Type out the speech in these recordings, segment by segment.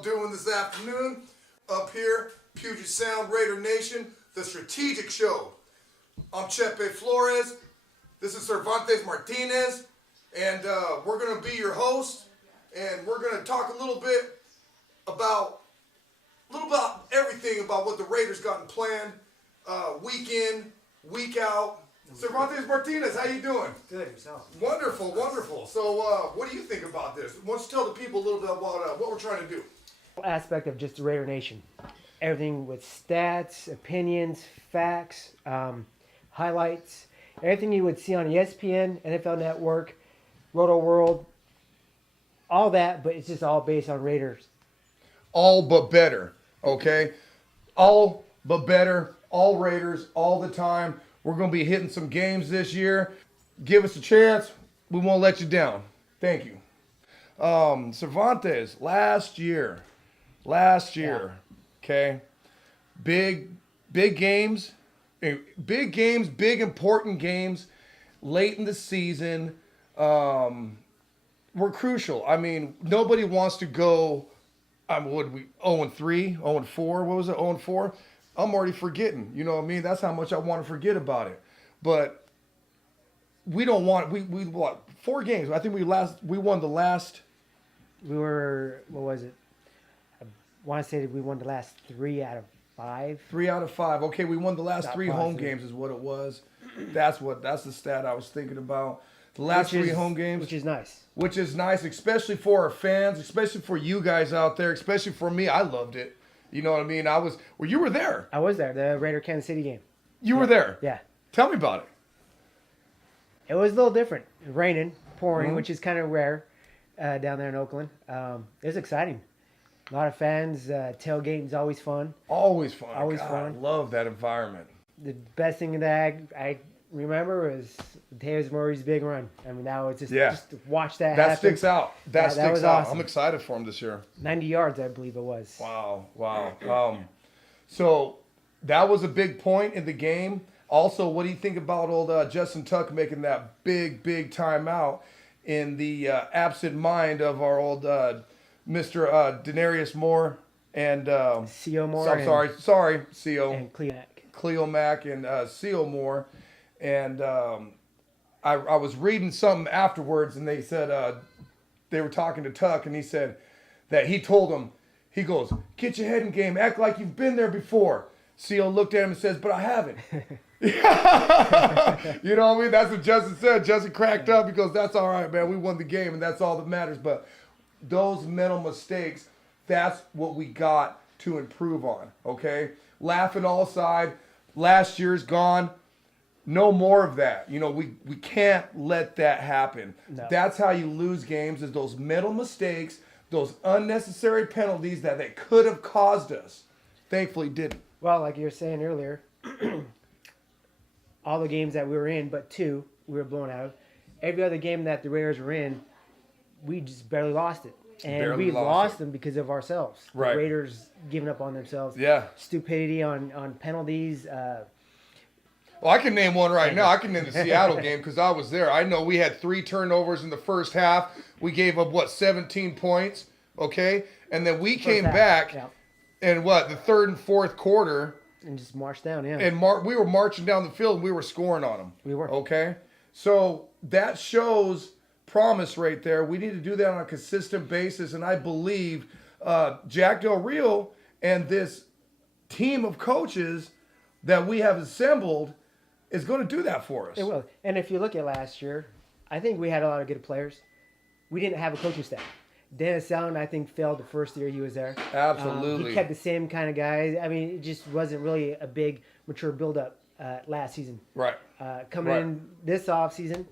y'all doing this afternoon? Up here, Puget Sound Raider Nation, the Strategic Show. I'm Chepe Flores. This is Cervantes Martinez, and we're going to be your host, and we're going to talk a little bit about everything about what the Raiders got in plan, week in, week out. Cervantes Martinez, how you doing? Good, yourself. Wonderful, wonderful. So, what do you think about this? Why don't you tell the people a little bit about what we're trying to do? Aspect of just the Raider Nation. Everything with stats, opinions, facts, highlights, everything you would see on ESPN, NFL Network, Roto World, all that, but it's just all based on Raiders. All but better, okay? All but better, all Raiders, all the time. We're going to be hitting some games this year. Give us a chance. We won't let you down. Thank you. Cervantes, last year, okay? Big games, big important games late in the season were crucial. I mean, nobody wants to go, what we 0-3, 0-4, what was it, 0-4? I'm already forgetting. You know what I mean? That's how much I want to forget about it. But we don't want, we what, 4 games. I think we won the last. We were, what was it? I want to say that we won the last 3 out of 5. 3 out of 5. Okay, we won the last Not 3 home positive. games is what it was. That's the stat I was thinking about. The last 3 home games. Which is nice. Which is nice, especially for our fans, especially for you guys out there, especially for me. I loved it. You know what I mean? You were there. I was there, the Raider Kansas City game. You were there. Yeah. Tell me about it. It was a little different. Raining, pouring, Mm-hmm. which is kind of rare down there in Oakland. It was exciting. A lot of fans. Tailgating's always fun. Always fun. Always God, fun. I love that environment. The best thing that I remember was Tavis Murray's big run. I mean, that was just to watch that That happen. sticks out. That sticks was out. awesome. I'm excited for him this year. 90 yards, I believe it was. Wow. So that was a big point in the game. Also, what do you think about old Justin Tuck making that big timeout in the absent mind of our old Mr. Denarius Moore and C.O. Moore. Sorry, C.O. And Cleo. Cleo Mack and C.O. Moore. And I was reading something afterwards, and they said they were talking to Tuck, and he said that he told him, he goes, "Get your head in game, act like you've been there before." C.O. looked at him and says, "But I haven't." You know what I mean? That's what Justin said. Justin cracked up because that's all right, man. We won the game, and that's all that matters. But those mental mistakes, that's what we got to improve on, okay? Laughing all aside, last year's gone. No more of that. You know, we can't let that happen. No. That's how you lose games, is those mental mistakes, those unnecessary penalties that they could have caused us. Thankfully didn't. Well, like you were saying earlier, all the games that we were in, but 2, we were blown out of. Every other game that the Raiders were in, we just barely lost it. And Barely we lost lost it. them because of ourselves. Right. The Raiders giving up on themselves. Yeah. Stupidity on penalties. Well, I can name one right now. I can name the Seattle game because I was there. I know we had 3 turnovers in the first half. We gave up, 17 points, okay? And then we came half, back yeah. in, the third and fourth quarter, And just march down, yeah. and we were marching down the field, and we were scoring on them. We were. Okay? So that shows promise right there. We need to do that on a consistent basis, and I believe Jack Del Rio and this team of coaches that we have assembled is going to do that for us. It will. And if you look at last year, I think we had a lot of good players. We didn't have a coaching staff. Dennis Allen, I think, failed the first year he was there. Absolutely. He kept the same kind of guys. I mean, it just wasn't really a big, mature build-up last season. Right. Coming in this offseason,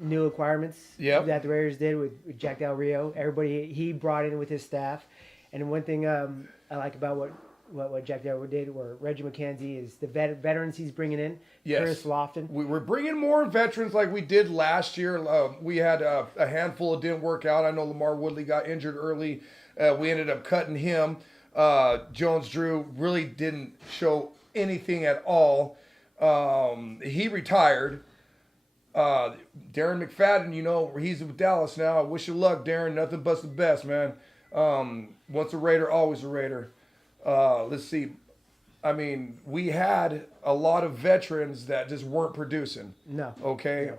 new requirements that the Raiders did with Jack Del Rio. Everybody he brought in with his staff. And one thing I like about what Jack Del Rio did, or Reggie McKenzie, is the veterans he's bringing in. Yes. Curtis Lofton. We're bringing more veterans like we did last year. We had a handful that didn't work out. I know Lamar Woodley got injured early. We ended up cutting him. Jones-Drew really didn't show anything at all. He retired. Darren McFadden, he's with Dallas now. I wish you luck, Darren. Nothing but the best, man. Once a Raider, always a Raider. Let's see. I mean, we had a lot of veterans that just weren't producing. No. Okay.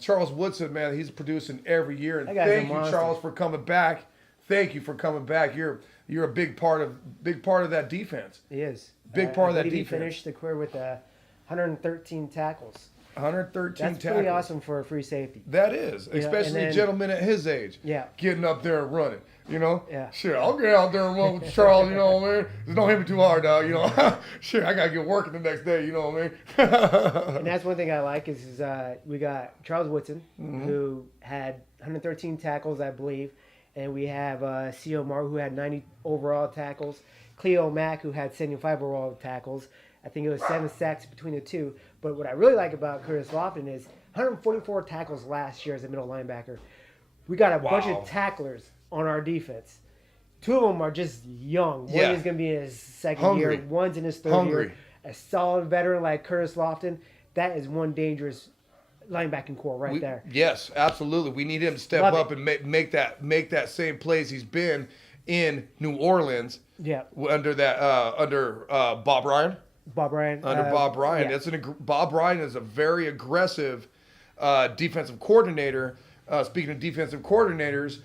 Charles Woodson, man, he's producing every year. And That guy's a thank you, monster. Charles, for coming back. Thank you for coming back. You're a big part of that defense. He is. Big part of I that believe he defense. finished the career with 113 tackles. 113 That's tackles. pretty awesome for a free safety. That is, know, especially and a then- gentleman at his age. Yeah. Getting up there and running. You know? Yeah. Shit, I'll get out there and run with Charles, you know what I mean? Just don't hit me too hard, dog, you know? Shit, I gotta get working the next day, you know what I mean? And that's one thing I like is we got Charles Woodson, Mm-hmm. who had 113 tackles, I believe. And we have C.O. Moore, who had 90 overall tackles. Cleo Mack, who had 75 overall tackles. I think it was 7 sacks between the two. But what I really like about Curtis Lofton is 144 tackles last year as a middle linebacker. We got a bunch Wow. of tacklers on our defense. 2 of them are just young. One Yeah. is going to be in his second Hungry. year. One's in his third Hungry. year. A solid veteran like Curtis Lofton, that is one dangerous linebacking core right there. Yes, absolutely. We need him to step Love up it. and make that same plays he's been in New Orleans Yeah. under Bob Ryan. Bob Ryan. Under Bob Ryan. Yeah. Bob Ryan is a very aggressive defensive coordinator. Speaking of defensive coordinators,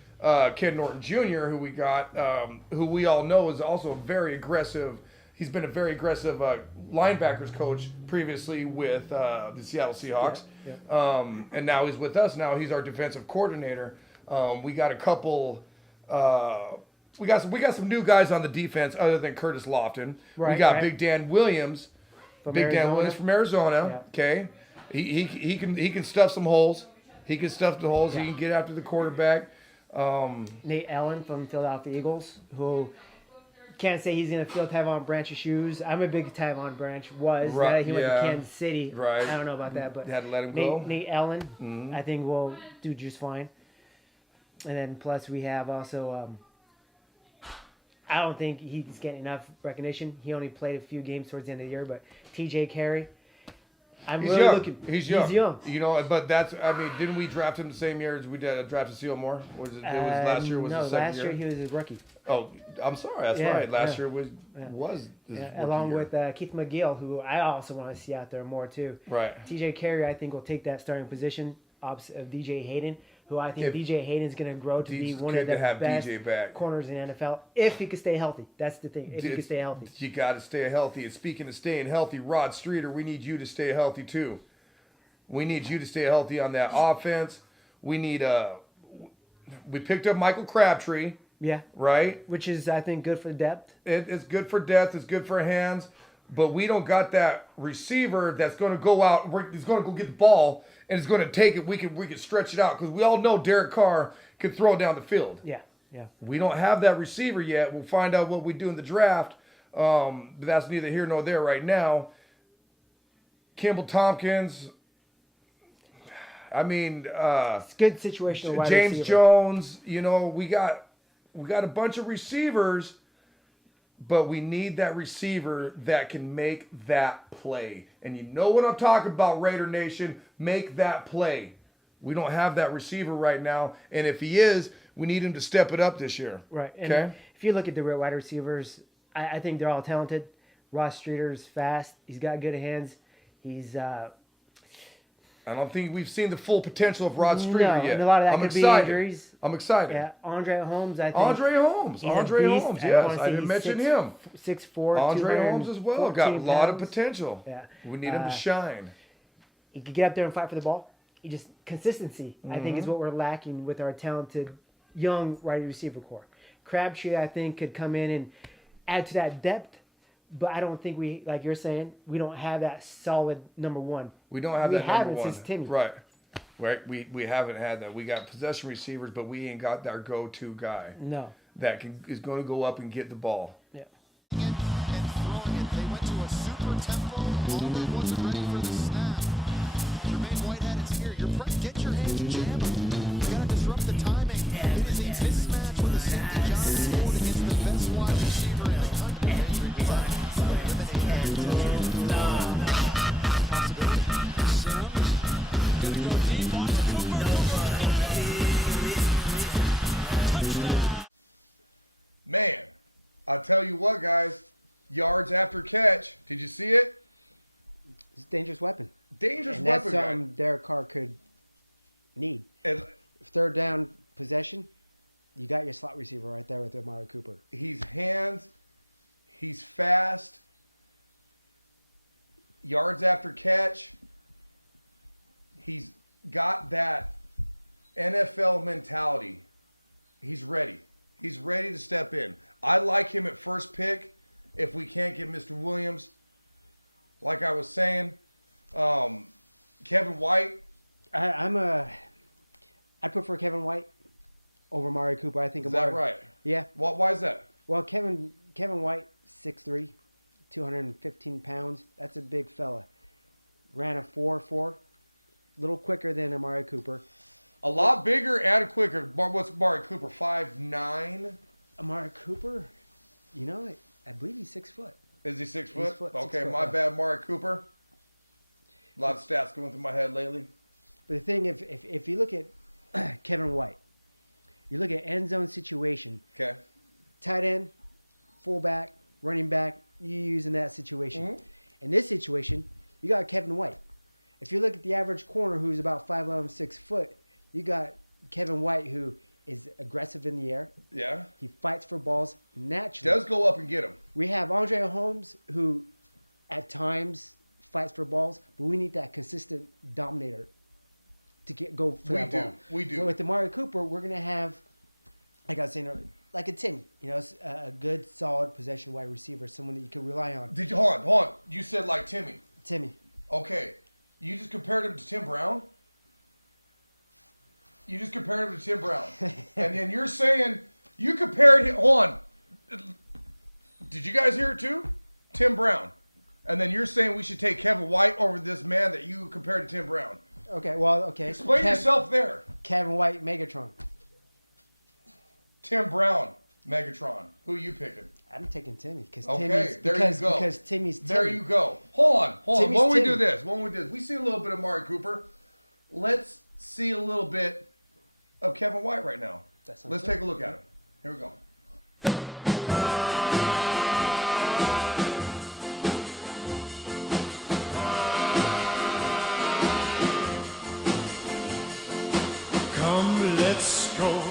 Ken Norton Jr., who we got, who we all know is also a very aggressive. He's been a very aggressive linebackers coach previously with the Seattle Seahawks, and now he's with us. Now he's our defensive coordinator. We got a couple. We got some new guys on the defense other than Curtis Lofton. We Right, got right. Big Dan Williams. From Big Dan Arizona. Williams from Arizona. Yeah. Okay, he can stuff some holes. He can stuff the holes. He can get after the quarterback. Nate Allen from Philadelphia Eagles, who can't say he's going to fill Tyvon Branch's shoes. I'm a big Tyvon Branch was. Right, Now that he went to yeah. Kansas City. Right. I don't know about that, but Had to let him Nate, go. Nate Allen, I think will do just fine. And then plus we have also. I don't think he's getting enough recognition. He only played a few games towards the end of the year, but T.J. Carey. I'm He's really young. looking. He's young. He's young. You know, but didn't we draft him the same year as we did drafted C.O. Moore? Or was it last year? Was no, the second last year year? he was a rookie. Oh, I'm sorry. That's Yeah, right. Last yeah. year was his Yeah, rookie along year. with Keith McGill, who I also want to see out there more too. Right. TJ Carey, I think, will take that starting position opposite of DJ Hayden, who I think If- DJ Hayden's going to grow to be It's one good of the to have best DJ back. corners in NFL if he can stay healthy. That's the thing. If he can stay healthy. You got to stay healthy. And speaking of staying healthy, Rod Streeter, we need you to stay healthy too. We need you to stay healthy on that offense. We need we picked up Michael Crabtree, Yeah, right? which is I think good for depth. It's good for depth. It's good for hands. But we don't got that receiver that's going to go out. He's going to go get the ball and it's going to take it. We can stretch it out because we all know Derek Carr can throw it down the field. Yeah, yeah. We don't have that receiver yet. We'll find out what we do in the draft. But that's neither here nor there right now. Kimball Tompkins. I mean, It's good situational wide James receiver. Jones. You know, we got a bunch of receivers, but we need that receiver that can make that play. And you know what I'm talking about, Raider Nation. Make that play. We don't have that receiver right now, and if he is, we need him to step it up this year. Right. And Okay. if you look at the real wide receivers, I think they're all talented. Ross Streeter's fast. He's got good hands. He's I don't think we've seen the full potential of Rod Streeter no, yet. and a lot of that I'm could excited. be injuries. I'm excited. Yeah, Andre Holmes. I think Andre Holmes. he's a Andre beast. Holmes. I Yes, wanna I say didn't he's mention him. 6'4", Andre Holmes as well. Got a 214 lot of pounds. potential. Yeah. We need him to Uh, shine. He could get up there and fight for the ball. He just consistency. I think Mm-hmm. is what we're lacking with our talented young wide receiver core. Crabtree, I think, could come in and add to that depth, but I don't think we, like you're saying, we don't have that solid number one. We don't have we that haven't number one. since Timmy. Right. Right. We haven't had that. We got possession receivers, but we ain't got our go-to guy No. that is going to go up and get the ball. Yeah. And throwing it. They went to a super tempo. Auburn wasn't ready for the snap. Jermaine Whitehead is here. Get your hands jammed. You gotta disrupt the timing. It is a mismatch with a safety John Ford against the best wide receiver in the country. Man, I tell you what, guys. Yards after catch. Did you see it? It's a dangerous weapon. Dangerous And that's weapon, guy. something Derek Carr could need. And Third down possession, you got your slot receiver right there with Amari Cooper. he's hands. He's fast. Yards after catch. He's got that NFL mentality. He's ready. He's ready to step in. I like him at first pick. If we can't get Mr. Williams, like I was saying, Kevin White. I prefer Kevin White over Amari Cooper. I think Is Amari. that right? Yeah. Why is that? Well, Kevin White, 6'3", 215 pounds. That's a big fella. Ran a 4.4, little quicker than Amari Cooper. A lot bigger and quicker. What's Amari Cooper? 5'9"? Amari Cooper, you know, I believe he's 6 foot. Is he 6 He's foot? foot- Okay, 6 foot, my yeah. bad, Amari Cooper. A lot of stats going through my head lately. But the thing, if you look at Kevin White, you look at end zone situation, Okay. tight end, fullback, running back, you use in that situation. Mhm. In this situation, you got Kevin White. If you look at the average corner who's about 5'11", 6 foot, you got Kevin White who is aggressive in the air. Yeah. He fights for balls naturally. Does go up and get him. We have Andre Holmes who at times fights for balls, but we need that consistent dominator to go for We that do. ball. We do. But with Amari Cooper, we're going to have, like I was saying earlier, like a Timmy, a good, solid possession wide receiver, someone that you can rely on. Did you hold on? You said like Timmy. Timmy. Okay. You just compared him to Tim Brown? You just compared him to Tim Brown. And then you're saying you compared him. Hold on. Did you guys hear it too? Tim Brown. And then you're saying we should take Kevin White over this man that you compared to Tim Brown. Okay, well, okay. Explain yourself there. Kevin White, Megatron. Tim Brown, Megatron. Who you picking? I'm taking Timmy because Okay, Timmy's there you go. because Timmy's Timmy. There you go. Hold on. Timmy's When we do Timmy. this, we see a little bit of Amari Cooper. Let's see a little bit of Kevin White right now. That sounds Let's good. take a look at him. Here we go. Come, let's go,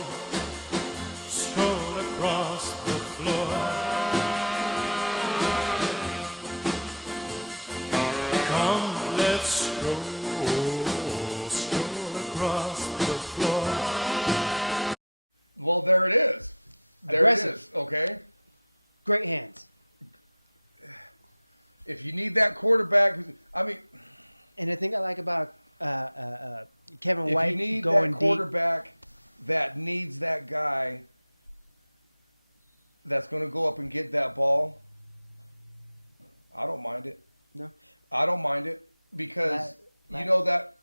stroll across the floor. Come, let's go, stroll across the floor. Well, there it is. There Aggressive. it is. Okay. Great hands. If you need that quarterback, I mean, And the thing I like about Kevin if White you need going that deep, quarterback that needs that guy that's going to go up and get that ball, I don't mind it. no, I don't mind it because Matt- you know that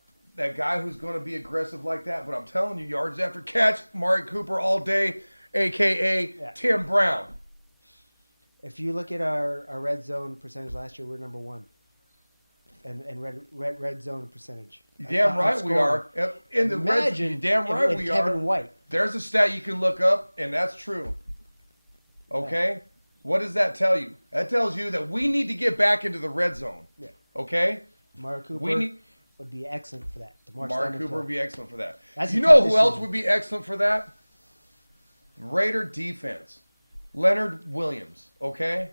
guy who's going to be aggressive like that. But I'm telling you, yards after catch, Amari Cooper all day, aka Yeah. Tim Brown. if you look at our red zone percentage last year, we're number one. And red zone percentage. You damn On right we scoring. are. Yep, in the red, Imagine you damn if- right if we Kevin are. White. There's a stat you can look up, and that's true. Okay? What does that tell you? That tells you that we need to get back into the red zone. Yeah. Okay? Mark Cooper We need would be excellent for that. to march Mark down the Cooper floor. would be excellent for that. That's You the know tough who else decision. would be excellent for that? Raider defense. Leonard Williams. Okay?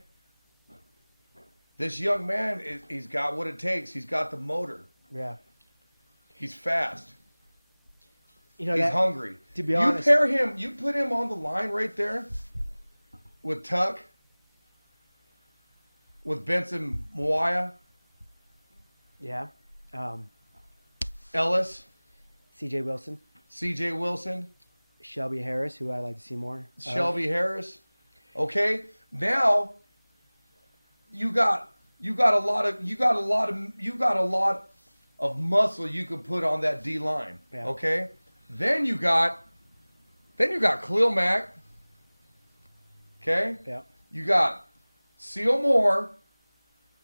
This young man, he's got what it takes. He's got the motor. Yeah. He's fast. You know He's that, hungry. to be you honest- pair him, you put him on the line right there with Tuck, with Benson Mwaya, Yeah. Ellis, C.J. Wilson, C.J. Wilson, Shelby Harris, who I like to see more. of. Shelby Harris. Okay, now you got a lot of muscle you can put on that D line. Yeah. Okay, then you got Khalil Mack. Okay. Yeah. You got Seal Moore,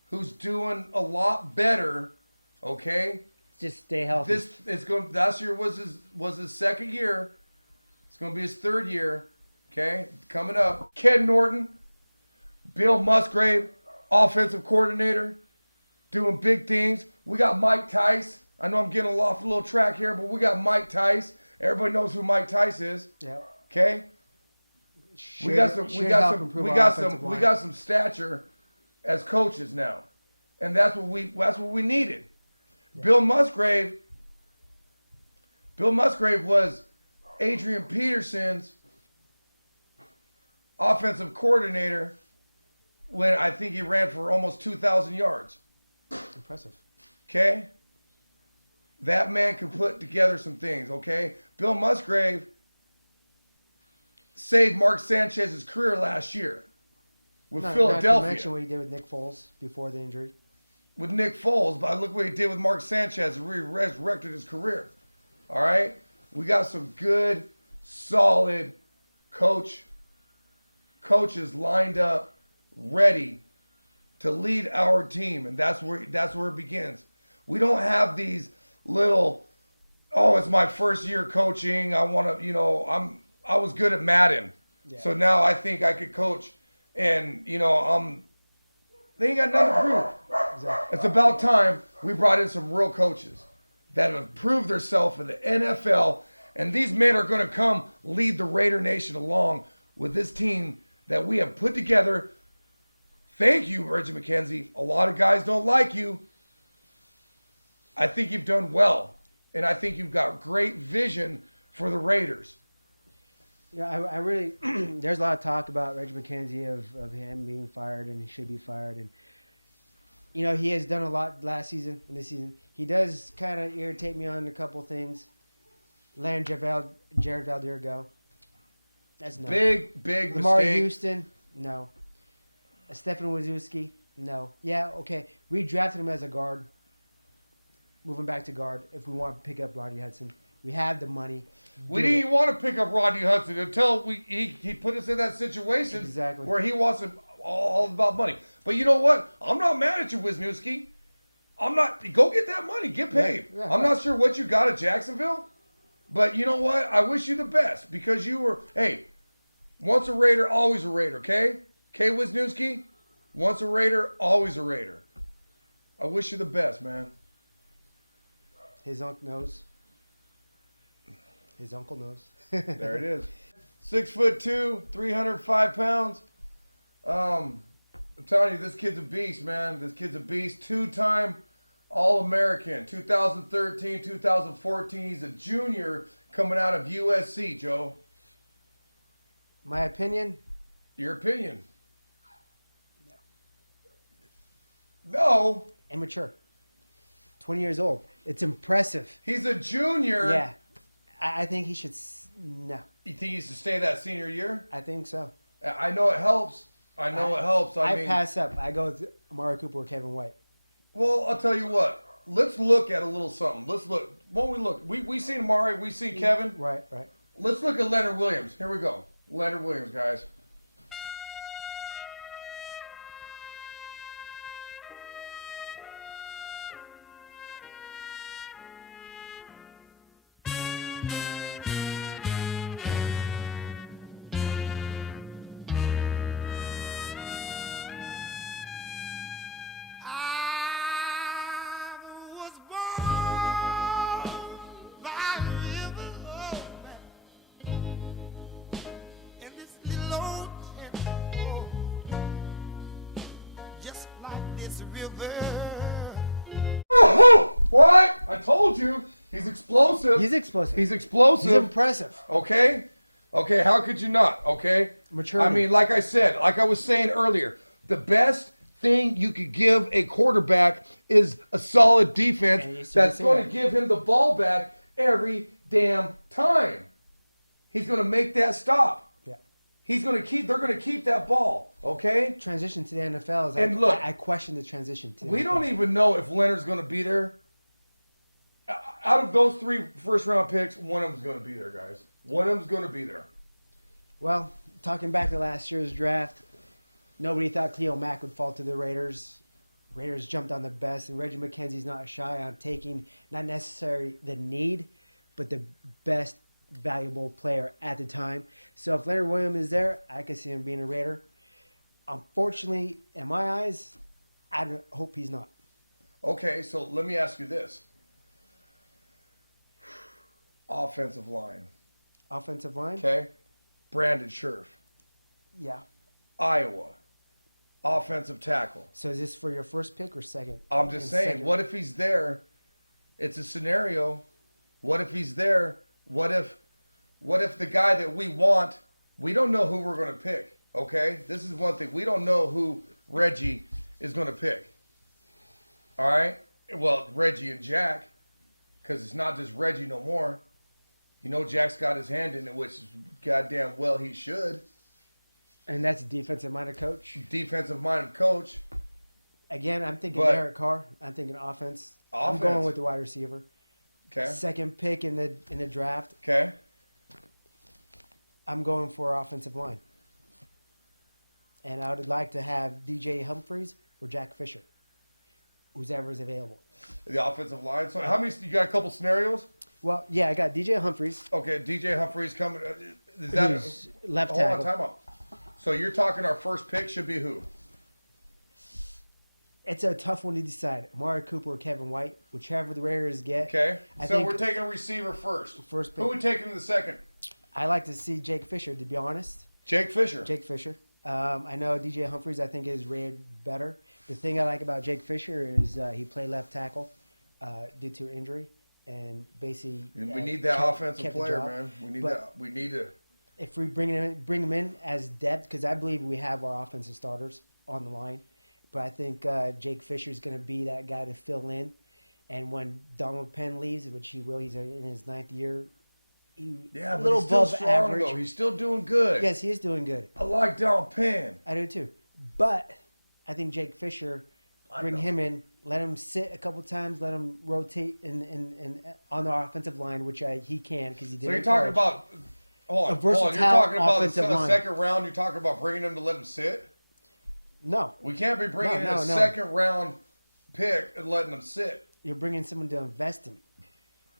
who's doing a lot better. Okay, Just stay healthy. last year was his second year. It's going to be his third year. Okay, coming up, Ken Norton, Bill Musgrave, offensive coordinator, doing big things. We got Mike Tice. I know I'm getting off a little track here, but we got Mike Tice. Everybody knows who Mike Tice is. Yeah. Okay, we got some stature as coaches now, and that's what we needed. Yeah. Bill Musgrave was Adrian Peterson's offensive coordinator when I think he ran for almost 2,000 yards. Impressive. Okay? That man can put together some things, okay? Bill Musgrave saved Mark Sanchez's career last year with Philadelphia. Not to mention what he did with Nick Foles before the injury. With Nick Foles, but look what he did with Mark Sanchez. He resurrected his career. All right? We got some good, solid coaches lined up, ready to lead our team, and that's where it begins. We don't have these little, oh, it's my first year coaching. I want to, I was good at Madden, so now I think I could coach, and they ain't got nothing to prove. Exactly. It's about time we brought in some real coaches that have proved themselves in the NFL, and these men are going to come lead the Raider Nation along with this team that we have put together. Thank you, Reggie McKenzie. A lot of guys don't like you. I think you've done well, and I think you've got great vision for the Raiders. Yeah, I really, there's a lot of talk about Reggie McKenzie of him being fired and he should be fired. And, he has done a lot last season and this season. He does kind of irritate me on a couple things. Letting Jared Valdir go. That's no. Big Lamar mistake. Houston, no. Stefan Wisniewski, no. Yeah, okay. We drafted him as a guard. Moving back to guard if we want to pick up Rodney Hudson. We have the money. We didn't even want to pick up Rodney Hudson until he put us in that situation where he wants it all about money. But you know what? I'm not mad at you, Wisniewski. I'm not. Go get that money. Get paid. Yeah, I'm not sure what you got at Jacksonville, but you know what? I wish you the best because you were, once a Raider, always a Raider, okay? Okay, Wisniewski? Once a Raider, always a Raider. I wish you the best, man. His uncle knows. His uncle knows. There it is. 6'2", 305 pounds. I'm telling you, this kid's a beast, man. This kid's a beast. 2-time All-American. 2013, 2014. He's a junior coming out of USC, Joe. My opinion? Your opinion? No. Immature. 20 years old. It's impressive. He's a junior. Yeah. I think he should. No. You think he needs to stay that senior year? I think so. I know it helps. I mean, pass up. I go with Amari Cooper or Kevin White. Well, I'll tell you what. Let's look at a little something. Let's look. Won't we look? We seen Amari. We seen Kevin. Right. Let's look at Leonard Williams. Here we go. Leonard Williams, guys. What? I told you. He's explosive. He's explosive. He's explosive. He's impressive. Okay? Okay, how could you not? Okay? Maturity. I mean, like I said, like I was saying earlier, the best thing you could give a quarterback is a solid defense that's going to give him the ball back every damn time. He's going to make that stop. Yeah. They're going to keep that ball, okay? Transition to the NFL is And look, I question the transition to the We NFL. don't even know if Leonard's going to be there. Out of those 3 first-round picks, one of them's going to be there, guys. One of them's going to be there. Well, talking back to last year's draft, nobody thought Cleo Mack would fall to the Raiders. Raiders jumped on the best, and Reggie McKenzie's not shy on taking not necessarily the need, but the best valuable player at the time. So if Leonard Williams is there, I could see him being a Raider. Unfortunately, in my eyes, I hope he's not. Okay, so let me ask you this. Offensive line. Offensive line? Okay? Brandon Scherf. Yeah. Iowa. Offensive tackle. So is this for your first pick or second? I'm just And saying, second. what if he's there? It's a scenario. What if he's there? What if the guy that we want, we don't know who we're going to pick, okay? This is one thing. We don't know who Reggie is going to pick. All right? Well, Reggie and Jack, because it's not just Reggie no more. You know Jack's got his hand in it, which is goddamn well he should. And that's a defensive-minded coach. Defensive-minded coach. Again, I'm thinking But- Derek Carr. I'm thinking offense. I'm Offense. going with the wide receiver. Okay. Second pick in the draft, Okay. I'm going for offensive line. And I would like to have DJ Humphries or Jack Fisher, who's ever is available. The offensive line. So how many? You got a couple scenarios? Well, yeah, I got DJ Humphries, Okay, DJ Humphries coming. Is that who's left hold on? tackle. Time out. So you're talking our first pick should be who? It's a tough one to decide. Amari Cooper or Kevin White, whichever the Raiders get. Okay. I So think we're taking a receiver first. First pick. Who we taking in the second? I like to see Jake Fisher, to be honest. Jake Fisher. Jake Fisher. I know DJ Humphries, I think, is rated better. The thing I like about Jake Fisher is he played left tackle due to injury. And basically, We need that offensive kept the player, job. man. We need But that. We need to. if we bring him in as depth, because I believe we have our offensive starters on the line, but I think Jake Fisher is going to be that guy to fill in. And when Donald Penn leaves, which he will, he's in his 9th year, Yeah, a but little he's still above strong, average. though. He's still doing good. Yes, he is doing good. I like Donald Penn. I do too. But I think Jake Fisher, bring know. him in, let him sit a couple times, let him rotate in on the offensive line, which he can because he did. So you're in talking college. about. Hold on. You're versatile talking about offensive the line. second round. You're talking about bringing him to let him sit. No, We can't be bringing in No, a no. second round pick and letting him sit. you're bringing someone to invest in,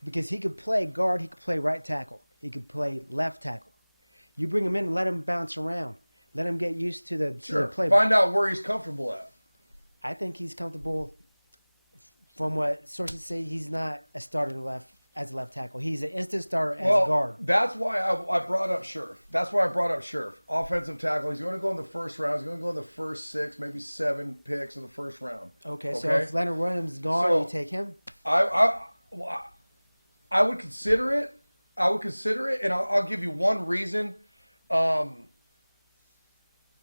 because he could play guard, he could play right tackle, he could play left tackle. You bring him in and let him bounce around, let him get used to the playbook. Find out where he's comfortable at. I think he's comfortable. From what sources say, he's not a starter as a left tackle. He's an instant starter as a guard. That's why I brought up Scherf. That's why I brought up Scherf. Offensive tackle. He's going to go in the first round. He's going to go in the first 6, maybe 7 picks of the first round. Okay, so if Leonard Williams is gone, So- you take him. I would consider it. I would consider it, and I'll give you one reason. The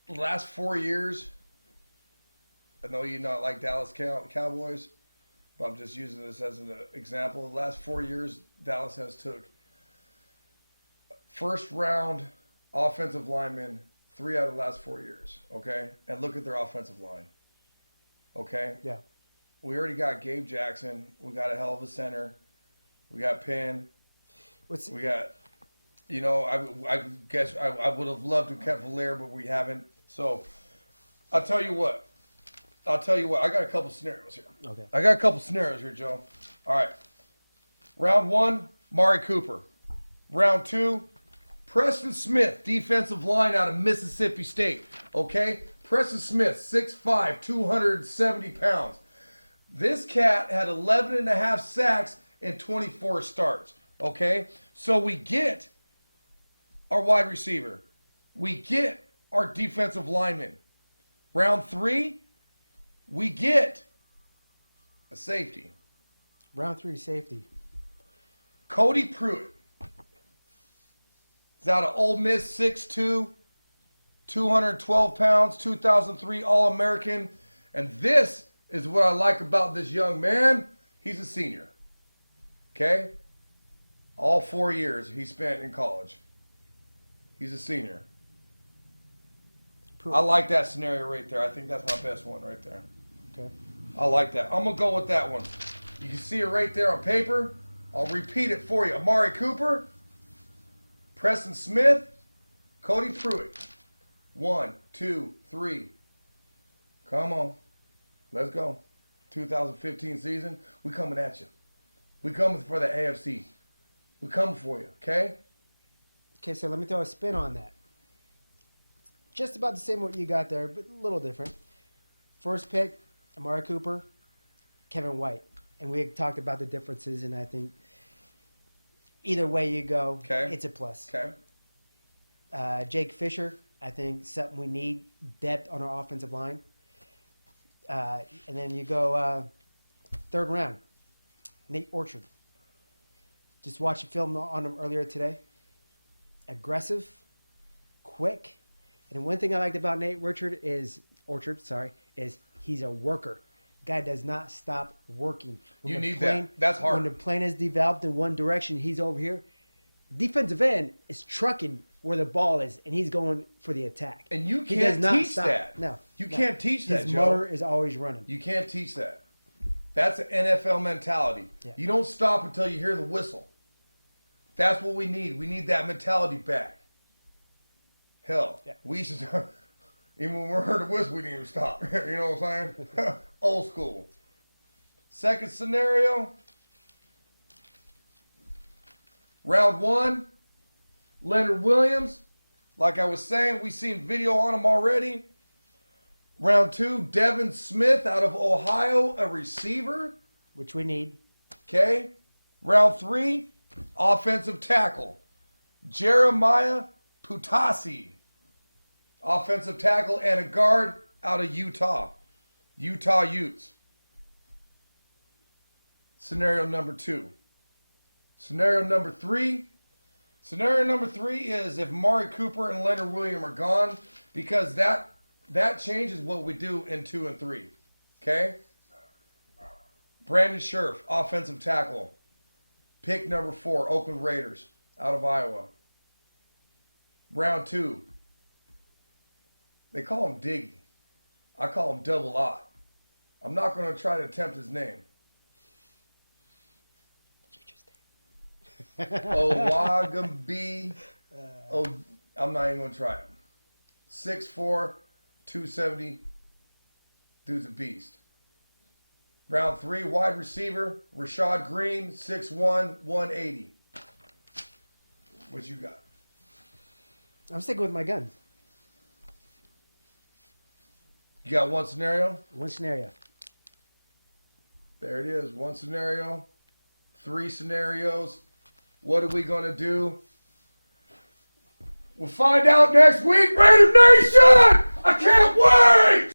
last 4 years, I know you not like Dallas Cowboys, but I'm just using this as an example. The last 4 years, Dallas has took first round offensive linemen 3 out of the last 4 years. Okay, and look at their offensive line. Okay, Yeah. we already got Gabe Jackson. We got a hell of a center. We got Penn. What's We got, I guess I would have loved to have kept Valaire, but we haven't. So, I'll tell you what. I got a couple scenarios here. okay? I got a couple scenarios here, Joe. All right. Round 1, Mari Cooper. Round 2, Preston Smith, defensive line out of Mississippi State. Okay? Preston Smith, 6'5", 270 pounds. This cat had 11 and a half sacks in 24 starts. Okay? So we get our wide receiver. We get our defensive lineman. Round 3, we get a safety. Round 3 safety. Cody Pruitt. He's out of Ole Miss, 6'2", 212 pounds, 2003 All-American. And this is what I like about this young man. He's a senior. Okay? All 4 years he spent in college. He's a senior. I like that scenario right there. I think that's my best one right there. Okay. I like that. I'm going to go with that one. You can see it right there on paper. I'll repeat it for you. Amari Cooper, Preston Smith, Cody Pruitt. 1, 2, 3. Come on. Let's go. 2015 season. We coming at you. We coming for the AFC. We coming for you, okay? Okay, so let me throw a spin on that. Just about the same what you got there, but a little different. First pick, Amari Cooper, Kevin White. And we had talked about the differences, and I think either way you go, Okay. it's a plus. Okay. Jake Fisher, I think something we need, depth on our offensive line. And then you go third round, Nate Orchard. Just watched a film on him earlier today. Aggressive, quick, and one thing I liked about Nate Orchard is he's a worker. Guy does not stop working. When You the need that. That's hard. When the plane is developed in one direction, he's over here. Defensive end is trucking where the ball is, and he's going for the attack. And you He does can't not teach stop. that. No, You no. can't teach that, His Joe. motor is always running. You can't teach that. That's an NFL mentality. Yeah. You don't stop until you hear the whistle. That's what we need. We need that mentality back. Hell, Yeah. we used to, even when we heard the whistle, we didn't even stop. You know what I'm saying? Old school. Second scenario. Round one, Leonard Williams. Like I was saying, we seen video on him already. Round two, Devin Smith out of Ohio, a receiver. Which we need. Okay. Round three, offensive tackle, Jeremiah Putasi. Offensive tackle and a guard out of Utah. Utah Utes. Scenario number two. Scenario number three. Scenario number three is if Mari Cooper and Leonard Williams are gone, because that changes what we do in 2 and 3. Okay? Brandon Scherf, offensive tackle. Pick number 4, Oakland Raiders, out of Iowa. Round 2. They call him Diggy. I call him Double Ott. I'm not going to try to attempt his name. Owagambi. Oh, I'm not even going to try him. 6'4", 270. Dude's a beast. Round 3, wide receiver, Rashad Green, 6'1", 180. What you got? I'm sticking with my guns. You got one scenario? One scenario. There it is. One scenario. 3 scenarios. What are we going to do? We'll find out next week, Raider Nation! I can't wait!